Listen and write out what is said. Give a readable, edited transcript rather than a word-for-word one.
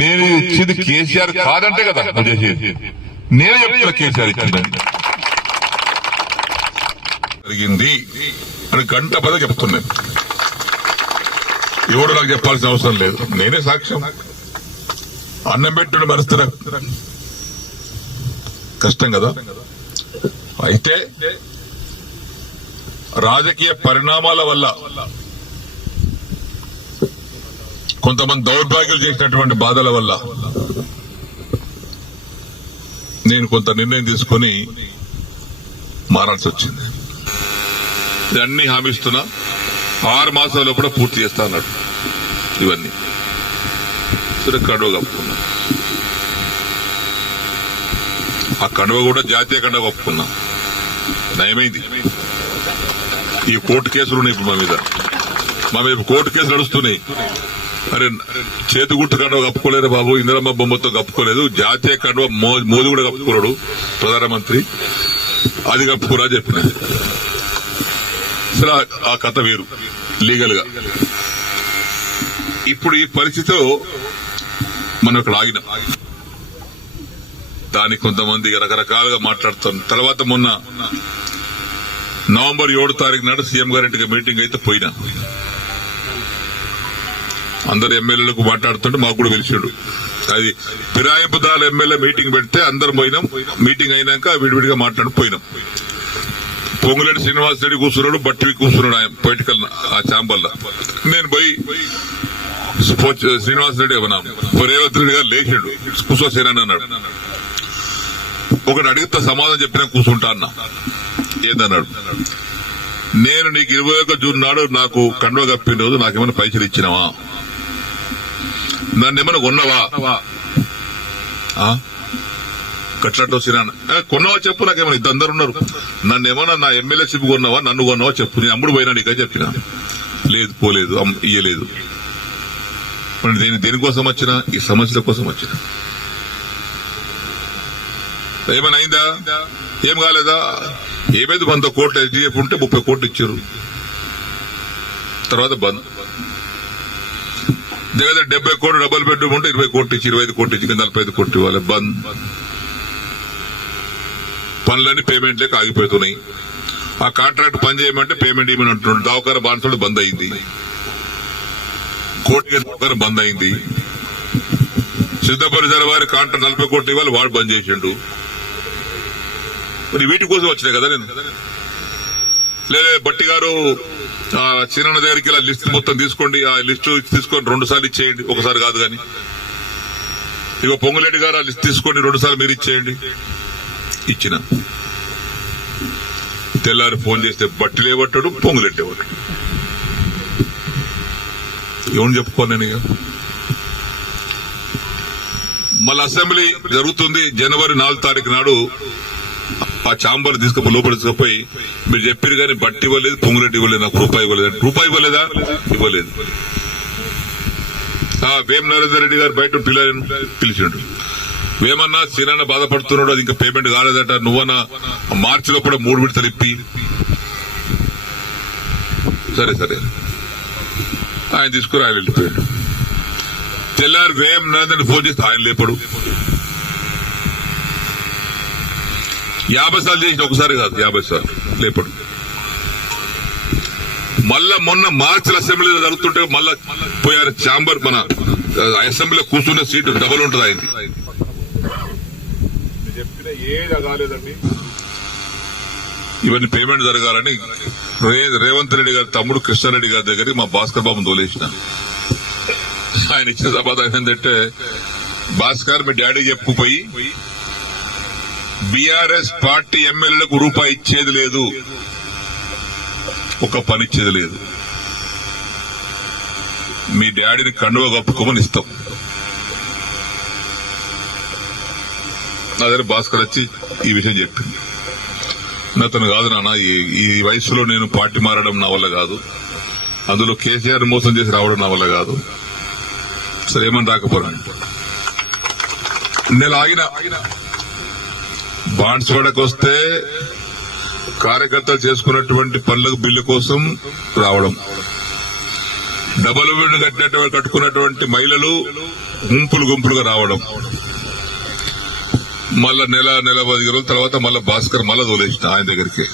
నేను ఇచ్చింది కేసీఆర్ కాదంటే కదా నువ్వు చేసేది. నేను చెప్తున్నా కేసీఆర్ ఇచ్చిందని జరిగింది అని గంట పద చెప్తున్నాను. ఎవడు నాకు చెప్పాల్సిన అవసరం లేదు, నేనే సాక్ష్యం. అన్నం పెట్టుడు మరుస్తున్నా కష్టం కదా. అయితే రాజకీయ పరిణామాల వల్ల కొంతమంది దౌర్భాగ్యాలు చేసినటువంటి బాధల వల్ల నేను కొంత నిర్ణయం తీసుకుని మారాల్సి వచ్చింది. అన్ని హామీస్తున్నా 6 మాసాల్లో కూడా పూర్తి చేస్తా అన్నాడు. ఇవన్నీ సరే కడువ కప్పుకున్నా. ఆ కడువ కూడా జాతీయ కండువ కప్పుకున్నా. నయమైంది. ఈ కోర్టు కేసులు ఉన్నాయి ఇప్పుడు మా మీద కోర్టు కేసులు నడుస్తున్నాయి. అరే చేతి గుట్టు కండువ కప్పుకోలేదు బాబు, ఇందిరమ్మ బొమ్మతో కప్పుకోలేదు, జాతీయ కండువ మోదీ కూడా కప్పుకోలేడు ప్రధానమంత్రి, అది కప్పుకోరా చెప్పిన. సరే ఆ కథ వేరు లీగల్ గా. ఇప్పుడు ఈ పరిస్థితిలో మనం ఇక్కడ ఆగినాం. దానికి కొంతమంది రకరకాలుగా మాట్లాడుతాం. తర్వాత మొన్న నవంబర్ 7 తారీఖు నాడు సీఎం గారింటికి మీటింగ్ అయితే పోయినా. అందరు ఎమ్మెల్యేలకు మాట్లాడుతుంటే మాకు కూడా పిలిచాడు. అది ఫిరాయింపుదారుల ఎమ్మెల్యే మీటింగ్ పెడితే అందరం పోయినాం. మీటింగ్ అయినాక విడివిడిగా మాట్లాడిపోయినాం. పొంగులేటి శ్రీనివాస్ రెడ్డి కూర్చున్నాడు, బట్టివి కూర్చున్నాడు ఆయన పొలిటికల్ ఆ ఛాంబర్లో. నేను పోయి శ్రీనివాస్ రెడ్డి రేవంత్ రెడ్డి గారు లేచాడు, కూర్చోసేనని అన్నాడు. ఒకటి అడిగితే సమాధానం చెప్పినా కూర్చుంటా అన్నా. ఏందన్నాడు, నేను నీకు 21 జూన్ నాడు నాకు కండువ కప్పిన రోజు నాకేమైనా పైసలు ఇచ్చినావా, నన్ను ఏమైనా కొన్నావా, కట్లట్టు వచ్చినా కొన్నావా చెప్పు, నాకేమైనా ఇద్దరు ఉన్నారు, నన్ను ఏమన్నా నా ఎమ్మెల్యేషిప్ కొన్నావా, నన్ను కొన్నావా చెప్పు, నేను అమ్ముడు పోయినా నీకే చెప్పినా. లేదు పోలేదు, ఇయ్యలేదు. దేనికోసం వచ్చినా ఈ సమస్యల కోసం వచ్చినా. ఏమైనా అయిందా, ఏం కాలేదా, ఏమైంది 100 కోట్లు హెచ్డిఎఫ్ ఉంటే 30 కోట్లు ఇచ్చారు. తర్వాత బంద్. దగ్గర 70 కోట్లు డబుల్ బెడ్రూమ్ ఉంటే 20 కోట్లు ఇచ్చి 25 కోట్లు ఇచ్చి 45 కోట్లు ఇవ్వాలి. బంద్. పనులన్నీ పేమెంట్ లేక ఆగిపోతున్నాయి. ఆ కాంట్రాక్ట్ పని చేయమంటే పేమెంట్ ఇవ్వమని అంటున్నాడు. దవాఖాన బాన్సుడు బంద్ అయింది, కోర్టు దవాఖాన బంద్ అయింది. సిద్ధపరిసర వారి కాంట్రాక్ట్ 40 కోట్లు ఇవ్వాలి, వాడు బంద్ చేసిండు. మరి వీటి కోసం వచ్చినాయి కదా నేను. లేదా బట్టి గారు చిన్న దగ్గరికి ఇలా లిస్ట్ మొత్తం తీసుకోండి, ఆ లిస్టు తీసుకొని 2 సార్లు ఇచ్చేయండి, ఒకసారి కాదు కానీ. ఇక పొంగులేటి గారు ఆ లిస్ట్ తీసుకోండి, 2 సార్లు మీరు ఇచ్చేయండి. ఇచ్చిన తెల్లారి ఫోన్ చేస్తే బట్టి లేవట్టాడు, పొంగులేటి లేవట్టాడు. ఏమని చెప్పుకోను నేను. ఇక మళ్ళీ అసెంబ్లీ జరుగుతుంది. జనవరి 4 తారీఖు నాడు ఆ ఛాంబర్ లోపల తీసుకుపోయి మీరు చెప్పారు కానీ బట్టి ఇవ్వలేదు, పొంగులేటి ఇవ్వలేదు, నాకు రూపాయి ఇవ్వలేదు. రూపాయి ఇవ్వలేదా, ఇవ్వలేదు. వేం నరేందర్ రెడ్డి గారు బయట పిలిచిండు. వేమన్నా సీనన్న బాధపడుతున్నాడు, అది ఇంకా పేమెంట్ కాలేదట, నువ్వన్నా మార్చిలో కూడా 3 విడతలు ఇప్పి. సరే ఆయన తీసుకుని ఆయన వెళ్ళిపోయాడు. తెల్లారి వేం నరేందర్ ఫోన్ చేస్తే ఆయన లేపడు. 50 సార్లు చేసిన, ఒకసారి కాదు 50 సార్లు లేపడు. మళ్ళా మొన్న మార్చిల అసెంబ్లీలో జరుగుతుంటే మళ్ళా పోయారు ఛాంబర్. మన అసెంబ్లీలో కూర్చునే సీటు డబుల్ ఉంటుంది అయింది. చెప్పిన ఏది కాలేదండి. ఇవన్నీ పేమెంట్ జరగాలని రేవంత్ రెడ్డి గారి తమ్ముడు కృష్ణారెడ్డి గారి దగ్గరికి మా భాస్కర్ బాబుని తోలేసిన. ఆయన ఇచ్చిన సమాధానం ఏంటంటే, భాస్కర్ మీ డాడీ చెప్పుకుపోయి బీఆర్ఎస్ పార్టీ ఎమ్మెల్యేలకు రూపాయి ఇచ్చేది లేదు, ఒక పని ఇచ్చేది లేదు, మీ డాడీని కండువ కప్పుకోమని ఇస్తాం. అదే భాస్కర్ వచ్చి ఈ విషయం చెప్పింది. నాతను కాదు నాన్న, ఈ వయసులో నేను పార్టీ మారడం నా వల్ల కాదు, అందులో కేసీఆర్ మోసం చేసి రావడం నా వల్ల కాదు, సరే ఏమని రాకపోరాను. నేను ఆగిన బాన్స్వాడకు వస్తే కార్యకర్తలు చేసుకున్నటువంటి పనులకు బిల్లు కోసం రావడం, డబల్ బెడ్ కట్టుకున్నటువంటి మహిళలు గుంపులు గుంపులుగా రావడం, మళ్ళా నెల 15 రోజుల తర్వాత మళ్ళా భాస్కర్ మళ్ళా తోలేసిన ఆయన దగ్గరికి.